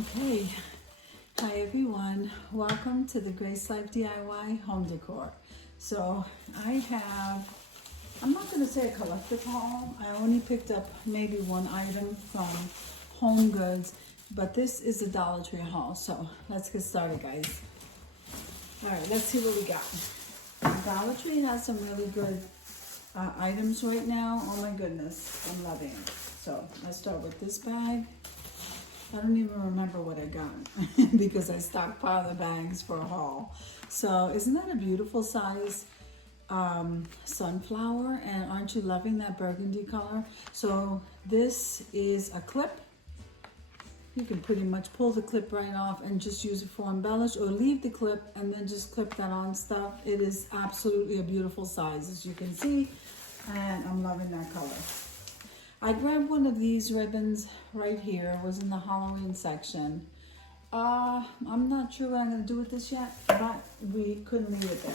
Okay, hi everyone. Welcome to the Grace Life DIY Home Decor. So I'm not going to say a collective haul. I only picked up maybe one item from Home Goods, but this is a Dollar Tree haul. So let's get started, guys. All right, let's see what we got. Dollar Tree has some really good items right now. Oh my goodness, I'm loving it. So let's start with this bag. I don't even remember what I got because I stockpiled the bags for a haul. So isn't that a beautiful size sunflower? And aren't you loving that burgundy color? So this is a clip. You can pretty much pull the clip right off and just use it for embellish, or leave the clip and then just clip that on stuff. It is absolutely a beautiful size, as you can see, and I'm loving that color. I grabbed one of these ribbons right here. It was in the Halloween section. I'm not sure what I'm gonna do with this yet, but we couldn't leave it there.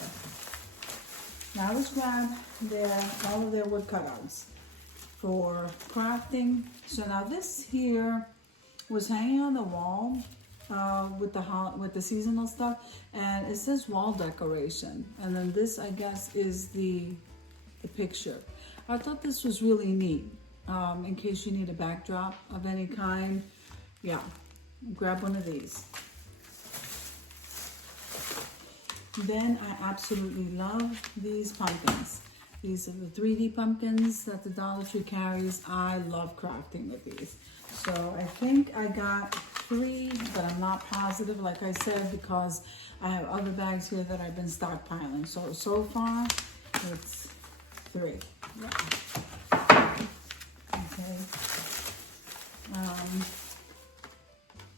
Now let's grab all of their wood cutouts for crafting. So now this here was hanging on the wall with the seasonal stuff, and it says wall decoration. And then this, I guess, is the picture. I thought this was really neat. In case you need a backdrop of any kind, yeah, grab one of these. Then I absolutely love these pumpkins. These are the 3D pumpkins that the Dollar Tree carries. I love crafting with these. So I think I got 3, but I'm not positive, like I said, because I have other bags here that I've been stockpiling. So far, it's 3. Yeah. Okay.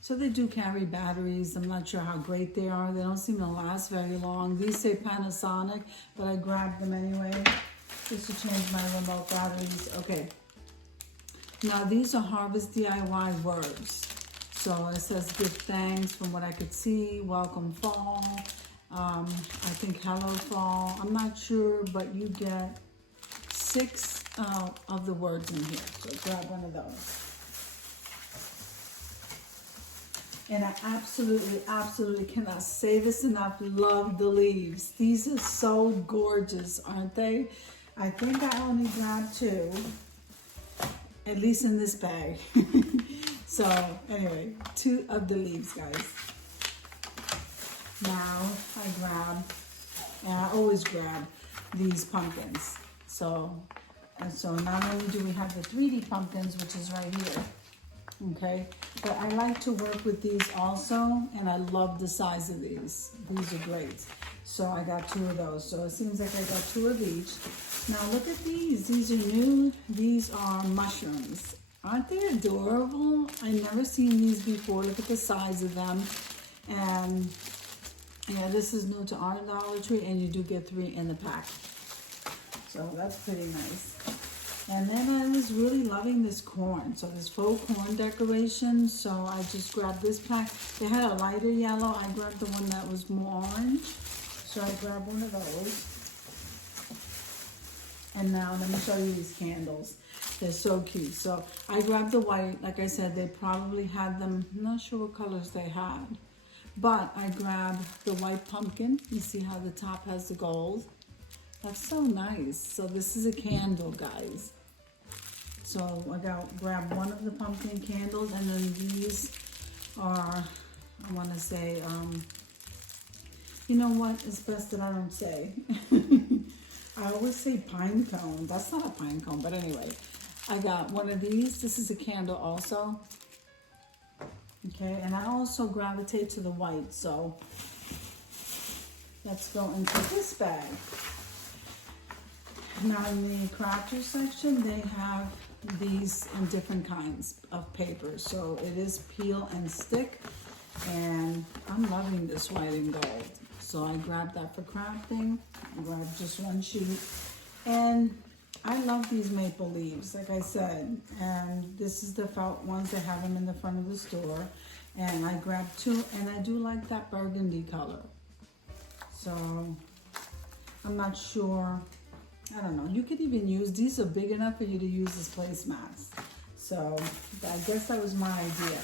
So they do carry batteries. I'm not sure how great they are. They don't seem to last very long. These say Panasonic, but I grabbed them anyway just to change my remote batteries. Okay. Now these are Harvest DIY words. So it says give thanks from what I could see. Welcome fall. I think hello fall. I'm not sure, but you get 6 of the words in here. So grab one of those. And I absolutely cannot say this enough. Love the leaves. These are so gorgeous, aren't they? I think I only grabbed 2, at least in this bag. So anyway, 2 of the leaves, guys. Now I always grab these pumpkins. So not only do we have the 3D pumpkins, which is right here, okay, but I like to work with these also, and I love the size of these. These are great. So I got 2 of those. So it seems like I got 2 of each. Now look at these. These are new. These are mushrooms. Aren't they adorable? I've never seen these before. Look at the size of them. And yeah, this is new to our Dollar Tree, and you do get 3 in the pack. So that's pretty nice. And then I was really loving this corn. So this faux corn decoration. So I just grabbed this pack. They had a lighter yellow. I grabbed the one that was more orange. So I grabbed one of those. And now let me show you these candles. They're so cute. So I grabbed the white. Like I said, they probably had them. I'm not sure what colors they had. But I grabbed the white pumpkin. You see how the top has the gold? That's so nice. So this is a candle, guys. So I grabbed one of the pumpkin candles, and then these are, I want to say, you know what? It's best that I don't say. I always say pine cone. That's not a pine cone, but anyway, I got one of these. This is a candle also. Okay, and I also gravitate to the white. So let's go into this bag. Now in the crafter section, they have these in different kinds of paper. So it is peel and stick, and I'm loving this white and gold. So I grabbed that for crafting. I grabbed just 1 sheet. And I love these maple leaves, like I said. And this is the felt ones. They have them in the front of the store. And I grabbed 2, and I do like that burgundy color. So I'm not sure. I don't know. You could even use, these are big enough for you to use as placemats. So I guess that was my idea.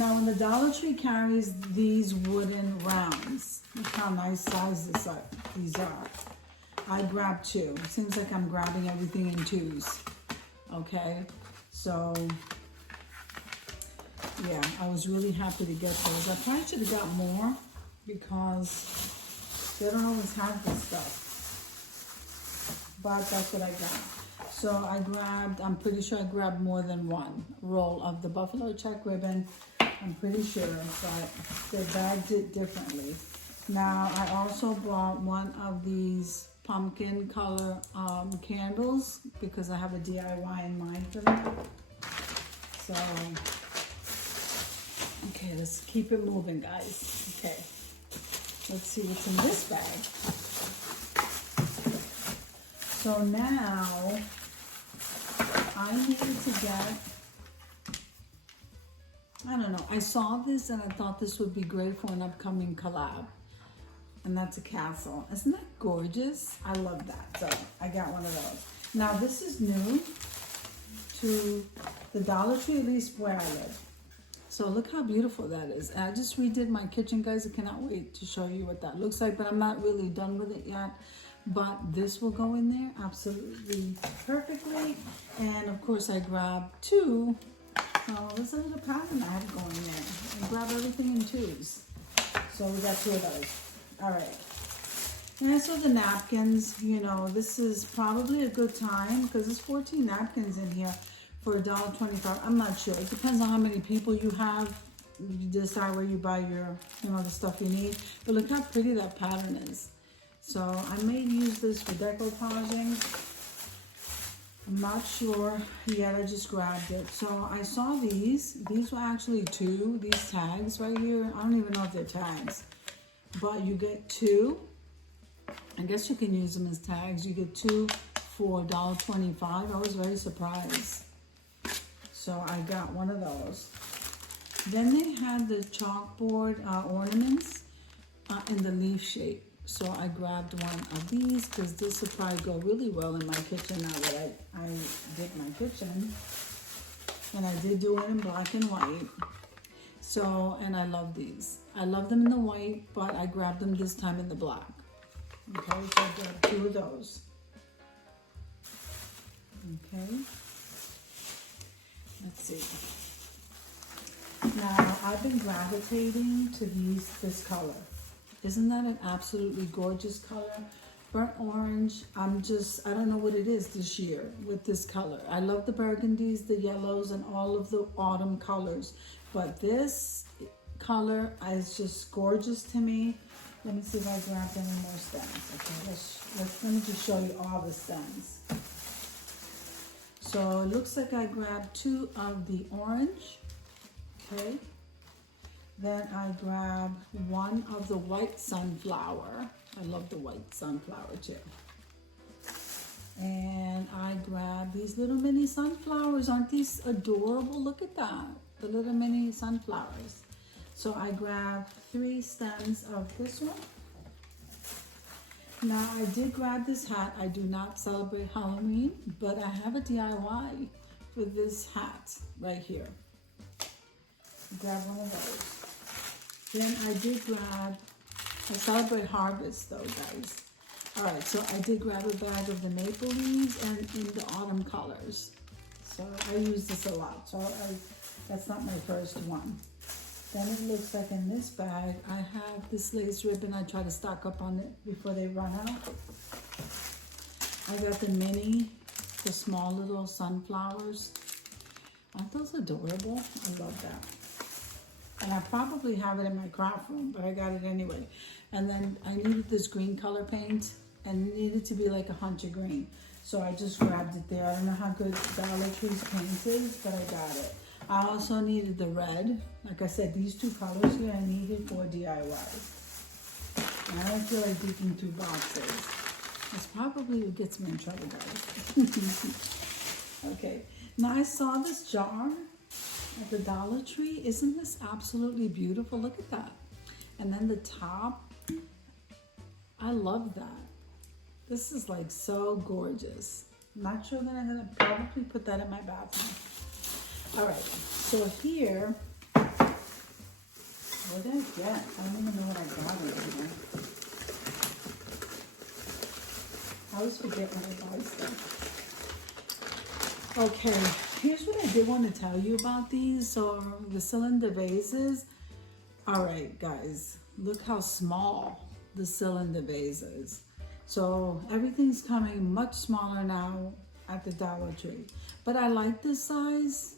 Now, when the Dollar Tree carries these wooden rounds, look how nice size these are. I grabbed 2. It seems like I'm grabbing everything in 2s. Okay, so yeah, I was really happy to get those. I probably should have got more because they don't always have this stuff. But that's what I got. So I grabbed, I'm pretty sure I grabbed more than 1 roll of the buffalo check ribbon. I'm pretty sure, but they bagged it differently. Now, I also bought 1 of these pumpkin color candles because I have a DIY in mind for them. So, okay, let's keep it moving, guys. Okay, let's see what's in this bag. So now, I needed to get, I don't know, I saw this and I thought this would be great for an upcoming collab. And that's a castle. Isn't that gorgeous? I love that. So I got one of those. Now this is new to the Dollar Tree, at least where I live. So look how beautiful that is. And I just redid my kitchen, guys. I cannot wait to show you what that looks like, but I'm not really done with it yet. But this will go in there absolutely perfectly. And of course I grabbed 2. Oh, there's a little pattern I have going there. I grab everything in 2s. So we got 2 of those. All right. And I saw the napkins. You know, this is probably a good time because there's 14 napkins in here for $1.25. I'm not sure. It depends on how many people you have. You decide where you buy your, you know, the stuff you need. But look how pretty that pattern is. So I may use this for decoupaging. I'm not sure yet. I just grabbed it. So I saw these. These were actually 2. These tags right here. I don't even know if they're tags. But you get 2. I guess you can use them as tags. You get 2 for $1.25. I was very surprised. So I got one of those. Then they had the chalkboard ornaments in the leaf shape. So I grabbed 1 of these because this would probably go really well in my kitchen now that I did my kitchen. And I did do it in black and white. So, and I love these. I love them in the white, but I grabbed them this time in the black. Okay, so I grabbed 2 of those. Okay. Let's see. Now, I've been gravitating to this color. Isn't that an absolutely gorgeous color? Burnt orange. I don't know what it is this year with this color. I love the burgundies, the yellows, and all of the autumn colors. But this color is just gorgeous to me. Let me see if I grabbed any more stems. Okay, let me just show you all the stems. So it looks like I grabbed 2 of the orange. Okay. Then I grab 1 of the white sunflower. I love the white sunflower too. And I grab these little mini sunflowers. Aren't these adorable? Look at that. The little mini sunflowers. So I grab 3 stems of this one. Now I did grab this hat. I do not celebrate Halloween, but I have a DIY for this hat right here. Grab one of those. Then I did grab, I celebrate harvest though, guys. All right, so I did grab a bag of the maple leaves and in the autumn colors. So I use this a lot. So that's not my first one. Then it looks like in this bag, I have this lace ribbon. I try to stock up on it before they run out. I got the small little sunflowers. Aren't those adorable? I love that. And I probably have it in my craft room, but I got it anyway. And then I needed this green color paint, and it needed to be like a hunch of green. So I just grabbed it there. I don't know how good Dollar Tree's paint is, but I got it. I also needed the red. Like I said, these 2 colors here I needed for DIY. And I don't feel like digging through boxes. That's probably what gets me in trouble, guys. Okay, now I saw this jar at the Dollar Tree. Isn't this absolutely beautiful? Look at that. And then the top, I love that. This is like so gorgeous. I'm not sure that I'm gonna probably put that in my bathroom. All right, so here What did I get? I don't even know what I got in here. I always forget when I buy stuff. Okay, here's what I did want to tell you about these. So the cylinder vases. All right, guys, look how small the cylinder vase is. So everything's coming much smaller now at the Dollar Tree. But I like this size.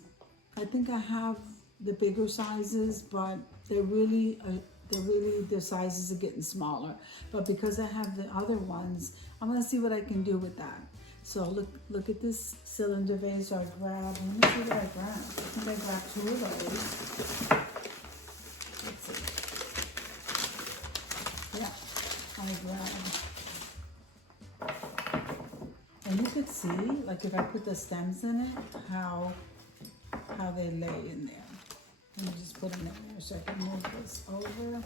I think I have the bigger sizes, but their sizes are getting smaller. But because I have the other ones, I'm gonna see what I can do with that. So look at this cylinder vase. So I grabbed, let me see what I grabbed. I think I grabbed 2 of those. Let's see. Yeah, I grabbed. And you could see, like if I put the stems in it, how they lay in there. Let me just put them in there so I can move this over.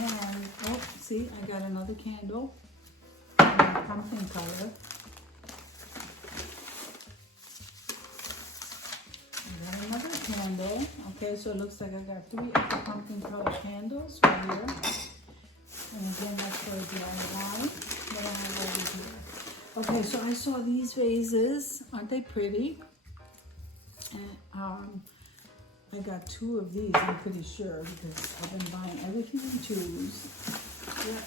And, oh, see, I got another candle in a pumpkin color. I got another candle. Okay, so it looks like I got 3 extra pumpkin color candles right here. And again, that's for DIY. What I have over here. Okay, so I saw these vases. Aren't they pretty? And I got 2 of these, I'm pretty sure, because I've been buying everything in 2s. Yep.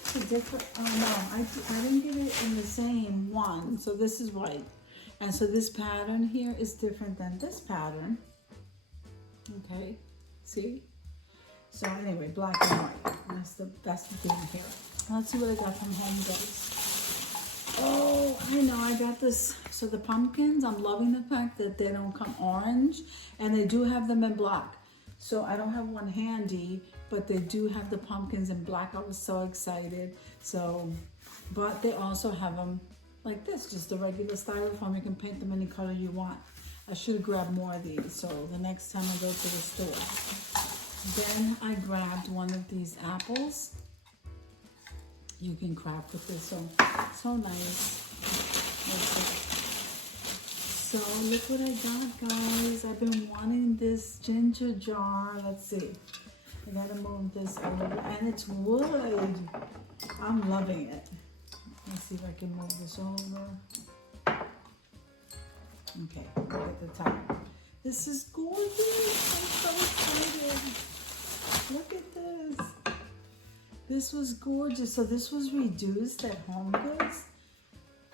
It's a different, oh no, I didn't get it in the same one. So this is white. And so this pattern here is different than this pattern. Okay, see? So anyway, black and white. That's the thing here. Let's see what I got from Home Decor. Oh, I know, I got this. So the pumpkins, I'm loving the fact that they don't come orange, and they do have them in black. So I don't have one handy, but they do have the pumpkins in black. I was so excited. So, but they also have them like this, just the regular styrofoam. You can paint them any color you want. I should have grabbed more of these, so the next time I go to the store. Then I grabbed one of these apples. You can craft with this, so nice. So look what I got, guys. I've been wanting this ginger jar. Let's see. I gotta move this over, and it's wood. I'm loving it. Let's see if I can move this over. Okay, look at the top. This is gorgeous. I'm so excited. Look at this. This was gorgeous. So this was reduced at Home Goods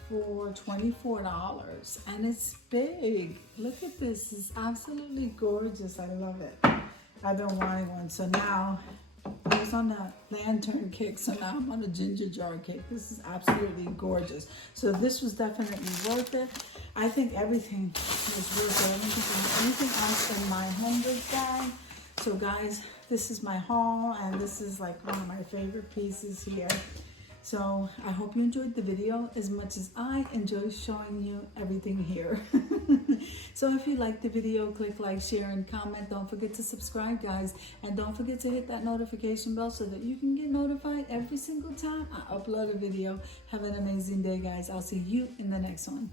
for $24, and it's big. Look at this. It's absolutely gorgeous. I love it. I've been wanting one. So now I was on a lantern kick, so now I'm on a ginger jar kick. This is absolutely gorgeous. So this was definitely worth it. I think everything was worth it. Anything else in my Home Goods bag. So guys, this is my haul, and this is like one of my favorite pieces here. So I hope you enjoyed the video as much as I enjoy showing you everything here. So if you liked the video, click like, share, and comment. Don't forget to subscribe, guys. And don't forget to hit that notification bell so that you can get notified every single time I upload a video. Have an amazing day, guys. I'll see you in the next one.